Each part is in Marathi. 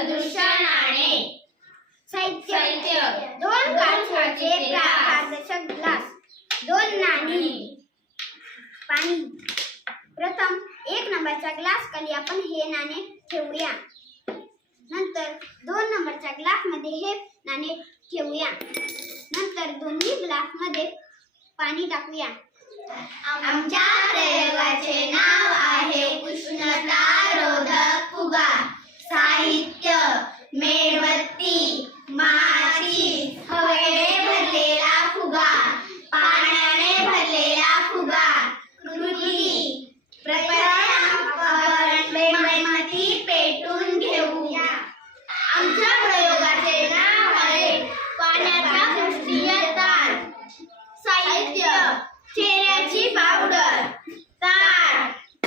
अदृश्य नाणे. साहित्य 2 काचेचे पारदर्शक ग्लास, 2 नाणी. पाणी. प्रथम 1 नंबरच्या ग्लास खाली आपण हे नाणे ठेवूया. नंतर 2 नंबरच्या ग्लास मध्ये हे नाणे ठेवूया. नंतर दोन्ही ग्लास मध्ये पाणी टाकूया. आमच्या प्रयोगाचे नाव आहे उष्णतारोधक फुगा. साहित्य मेणबत्ती, माचीस, हवेने भरलेला फुगा, पाण्याने भरलेला फुगा. कृती. प्रथम आपण मेणबत्ती पेटवून घेऊया. आमच्या प्रयोगाचे नाव आहे पाण्याचा पृष्ठीय ताण. साहित्य चेहऱ्याची पावडर, ताट,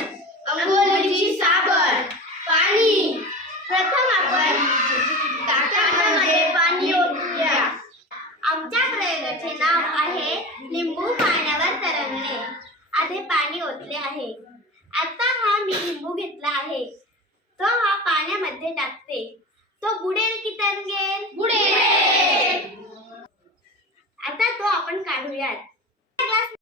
अंघोळीची साबण, पाणी. प्रथम आपण ताटामध्ये पाणी ओतूया. आमच्या प्रयोगाचे नाव आहे लिंबू पाण्यावर तरंगणे. आधी पाणी ओतले आहे. आता हा मी लिंबू घेतला आहे, तो हा पाण्यामध्ये टाकते. तो बुडेल की तरंगेल? बुडेल. आता तो आपण काढूयात. ग्लास